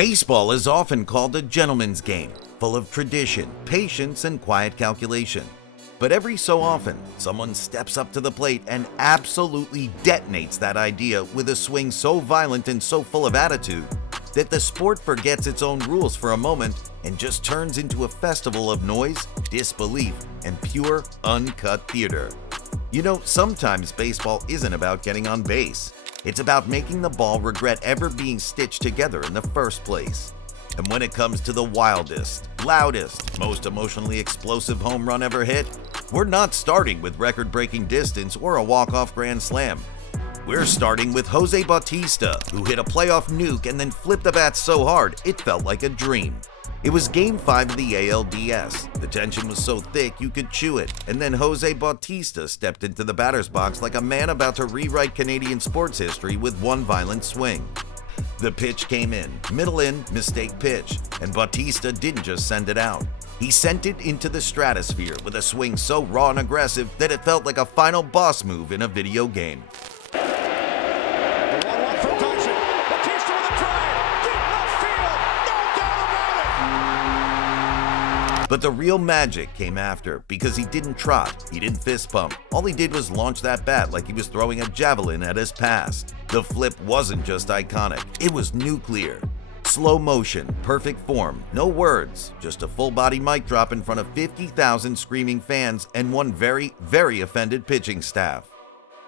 Baseball is often called a gentleman's game, full of tradition, patience, and quiet calculation. But every so often, someone steps up to the plate and absolutely detonates that idea with a swing so violent and so full of attitude that the sport forgets its own rules for a moment and just turns into a festival of noise, disbelief, and pure, uncut theater. You know, sometimes baseball isn't about getting on base. It's about making the ball regret ever being stitched together in the first place. And when it comes to the wildest, loudest, most emotionally explosive home run ever hit, we're not starting with record-breaking distance or a walk-off grand slam. We're starting with Jose Bautista, who hit a playoff nuke and then flipped the bat so hard it felt like a dream. It was Game 5 of the ALDS. The tension was so thick you could chew it, and then Jose Bautista stepped into the batter's box like a man about to rewrite Canadian sports history with one violent swing. The pitch came in, middle in, mistake pitch, and Bautista didn't just send it out. He sent it into the stratosphere with a swing so raw and aggressive that it felt like a final boss move in a video game. But the real magic came after, because he didn't trot, he didn't fist pump. All he did was launch that bat like he was throwing a javelin at his past. The flip wasn't just iconic, it was nuclear. Slow motion, perfect form, no words, just a full-body mic drop in front of 50,000 screaming fans and one very, very offended pitching staff.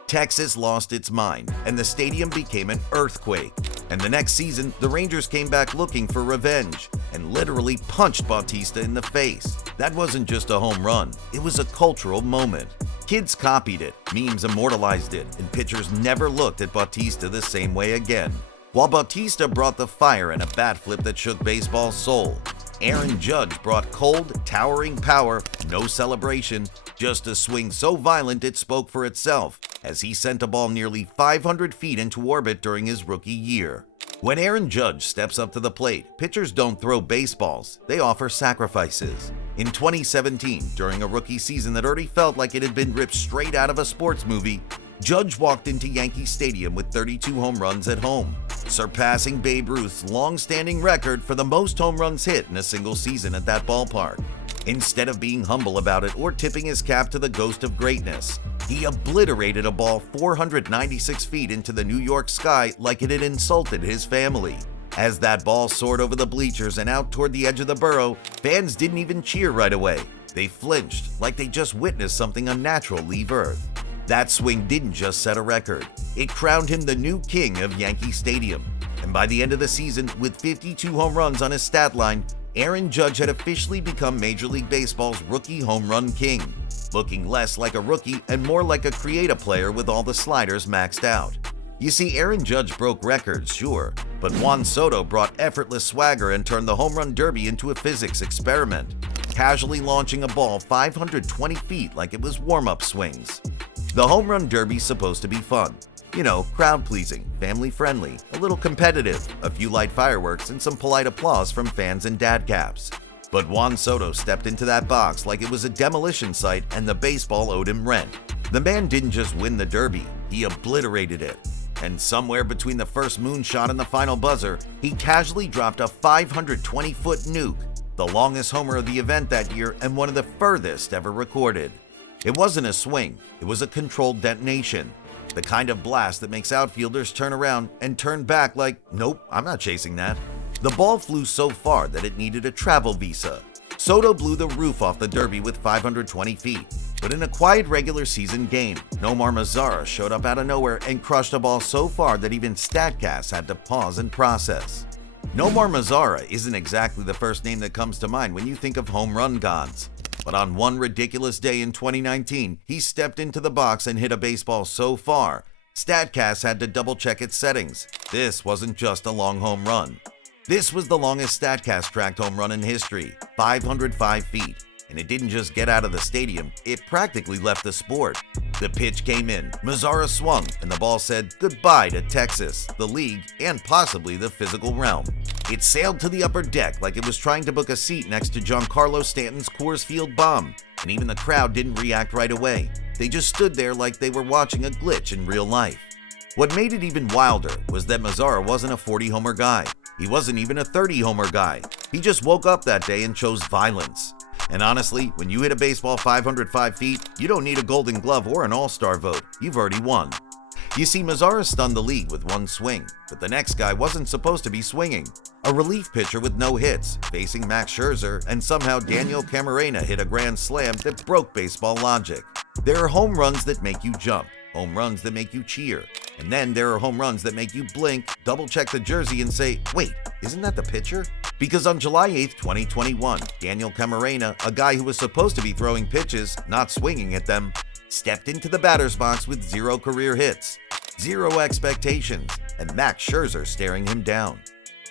Texas lost its mind, and the stadium became an earthquake. And the next season, the Rangers came back looking for revenge and literally punched Bautista in the face. That wasn't just a home run, it was a cultural moment. Kids copied it, memes immortalized it, and pitchers never looked at Bautista the same way again. While Bautista brought the fire and a bat flip that shook baseball's soul, Aaron Judge brought cold, towering power, no celebration, just a swing so violent it spoke for itself, as he sent a ball nearly 500 feet into orbit during his rookie year. When Aaron Judge steps up to the plate, pitchers don't throw baseballs, they offer sacrifices. In 2017, during a rookie season that already felt like it had been ripped straight out of a sports movie, Judge walked into Yankee Stadium with 32 home runs at home, surpassing Babe Ruth's long-standing record for the most home runs hit in a single season at that ballpark. Instead of being humble about it or tipping his cap to the ghost of greatness, he obliterated a ball 496 feet into the New York sky like it had insulted his family. As that ball soared over the bleachers and out toward the edge of the borough, fans didn't even cheer right away. They flinched, like they just witnessed something unnatural leave Earth. That swing didn't just set a record, it crowned him the new king of Yankee Stadium. And by the end of the season, with 52 home runs on his stat line, Aaron Judge had officially become Major League Baseball's rookie home run king, looking less like a rookie and more like a creative player with all the sliders maxed out. You see, Aaron Judge broke records, sure, but Juan Soto brought effortless swagger and turned the home run derby into a physics experiment, casually launching a ball 520 feet like it was warm-up swings. The home run derby's supposed to be fun. You know, crowd-pleasing, family-friendly, a little competitive, a few light fireworks, and some polite applause from fans and dad caps. But Juan Soto stepped into that box like it was a demolition site and the baseball owed him rent. The man didn't just win the derby, he obliterated it. And somewhere between the first moonshot and the final buzzer, he casually dropped a 520-foot nuke, the longest homer of the event that year and one of the furthest ever recorded. It wasn't a swing, it was a controlled detonation. The kind of blast that makes outfielders turn around and turn back like, nope, I'm not chasing that. The ball flew so far that it needed a travel visa. Soto blew the roof off the derby with 520 feet. But in a quiet regular season game, Nomar Mazara showed up out of nowhere and crushed a ball so far that even StatCast had to pause and process. Nomar Mazara isn't exactly the first name that comes to mind when you think of home run gods. But on one ridiculous day in 2019, he stepped into the box and hit a baseball so far, StatCast had to double-check its settings. This wasn't just a long home run. This was the longest StatCast tracked home run in history, 505 feet. And it didn't just get out of the stadium, it practically left the sport. The pitch came in, Mazara swung, and the ball said goodbye to Texas, the league, and possibly the physical realm. It sailed to the upper deck like it was trying to book a seat next to Giancarlo Stanton's Coors Field bomb, and even the crowd didn't react right away. They just stood there like they were watching a glitch in real life. What made it even wilder was that Mazara wasn't a 40-homer guy. He wasn't even a 30-homer guy. He just woke up that day and chose violence. And honestly, when you hit a baseball 505 feet, you don't need a Golden Glove or an All-Star vote. You've already won. You see, Mazara stunned the league with one swing, but the next guy wasn't supposed to be swinging. A relief pitcher with no hits, facing Max Scherzer, and somehow Daniel Camarena hit a grand slam that broke baseball logic. There are home runs that make you jump, home runs that make you cheer, and then there are home runs that make you blink, double-check the jersey, and say, wait, isn't that the pitcher? Because on July 8, 2021, Daniel Camarena, a guy who was supposed to be throwing pitches, not swinging at them, stepped into the batter's box with 0 career hits, 0 expectations, and Max Scherzer staring him down.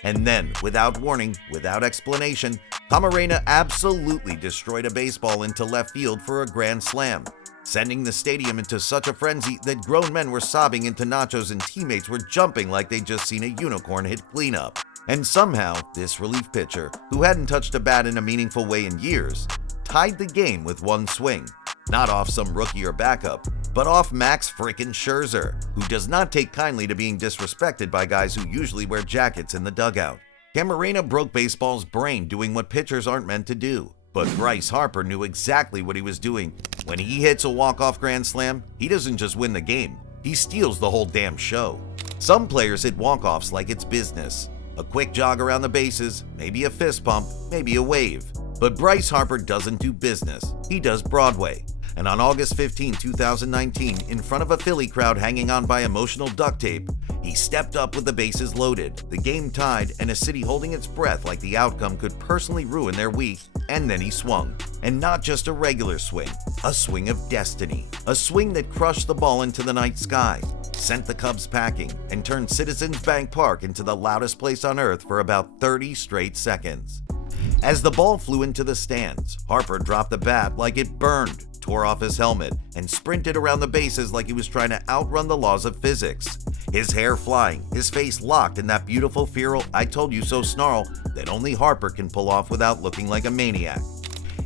And then, without warning, without explanation, Camarena absolutely destroyed a baseball into left field for a grand slam, sending the stadium into such a frenzy that grown men were sobbing into nachos and teammates were jumping like they'd just seen a unicorn hit cleanup. And somehow, this relief pitcher, who hadn't touched a bat in a meaningful way in years, tied the game with one swing. Not off some rookie or backup, but off Max frickin' Scherzer, who does not take kindly to being disrespected by guys who usually wear jackets in the dugout. Camarena broke baseball's brain doing what pitchers aren't meant to do. But Bryce Harper knew exactly what he was doing. When he hits a walk-off grand slam, he doesn't just win the game, he steals the whole damn show. Some players hit walk-offs like it's business. A quick jog around the bases, maybe a fist pump, maybe a wave. But Bryce Harper doesn't do business, he does Broadway. And on August 15, 2019, in front of a Philly crowd hanging on by emotional duct tape, he stepped up with the bases loaded, the game tied, and a city holding its breath like the outcome could personally ruin their week, and then he swung. And not just a regular swing, a swing of destiny. A swing that crushed the ball into the night sky, sent the Cubs packing, and turned Citizens Bank Park into the loudest place on earth for about 30 straight seconds. As the ball flew into the stands, Harper dropped the bat like it burned, tore off his helmet, and sprinted around the bases like he was trying to outrun the laws of physics. His hair flying, his face locked in that beautiful feral "I told you so" snarl that only Harper can pull off without looking like a maniac.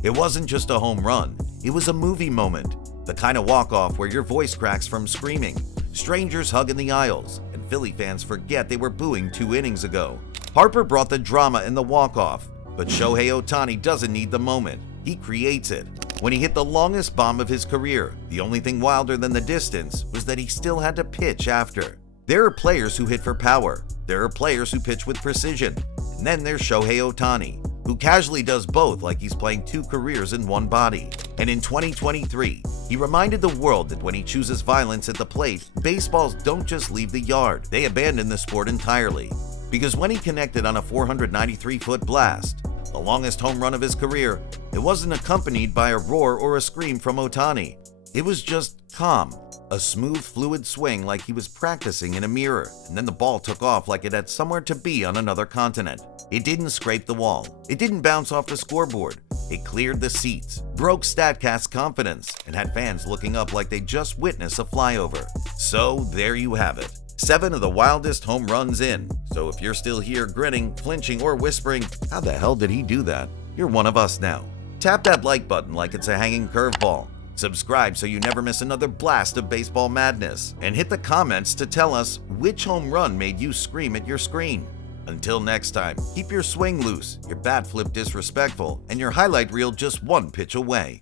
It wasn't just a home run, it was a movie moment. The kind of walk-off where your voice cracks from screaming, strangers hug in the aisles, and Philly fans forget they were booing 2 innings ago. Harper brought the drama in the walk-off, but Shohei Otani doesn't need the moment, he creates it. When he hit the longest bomb of his career, the only thing wilder than the distance was that he still had to pitch after. There are players who hit for power, there are players who pitch with precision, and then there's Shohei Otani, who casually does both like he's playing 2 careers in one body. And in 2023, he reminded the world that when he chooses violence at the plate, baseballs don't just leave the yard, they abandon the sport entirely. Because when he connected on a 493-foot blast, the longest home run of his career, it wasn't accompanied by a roar or a scream from Otani. It was just calm, a smooth, fluid swing like he was practicing in a mirror, and then the ball took off like it had somewhere to be on another continent. It didn't scrape the wall. It didn't bounce off the scoreboard. It cleared the seats, broke StatCast's confidence, and had fans looking up like they just witnessed a flyover. So there you have it. 7 of the wildest home runs in. So if you're still here grinning, flinching, or whispering, "How the hell did he do that?" you're one of us now. Tap that like button like it's a hanging curveball. Subscribe so you never miss another blast of baseball madness. And hit the comments to tell us which home run made you scream at your screen. Until next time, keep your swing loose, your bat flip disrespectful, and your highlight reel just one pitch away.